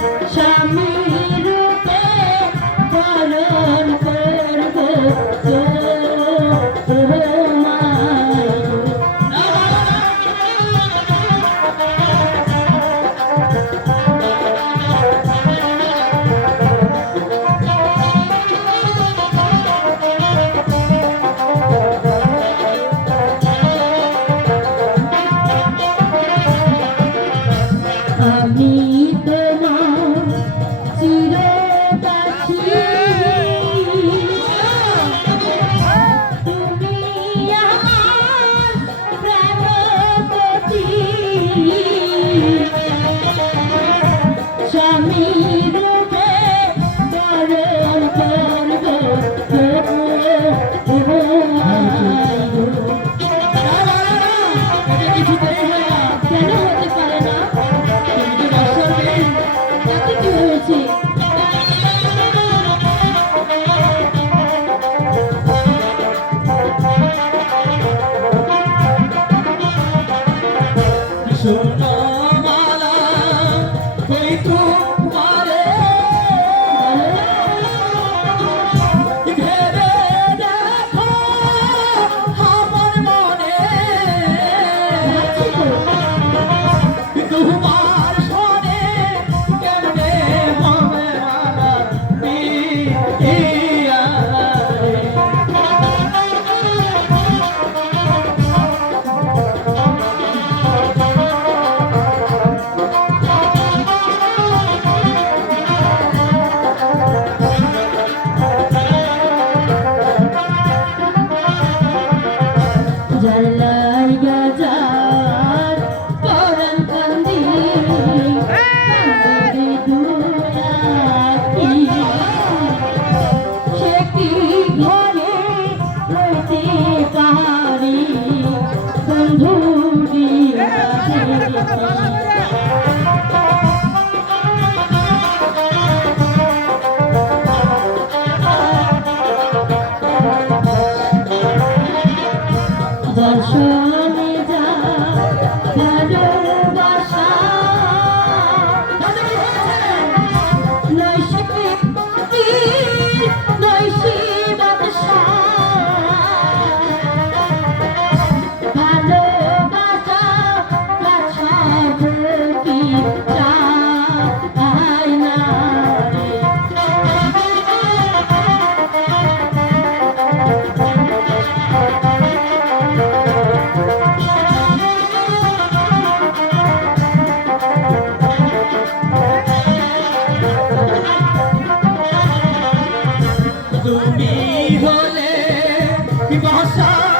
Shall দর্শনে Yeah.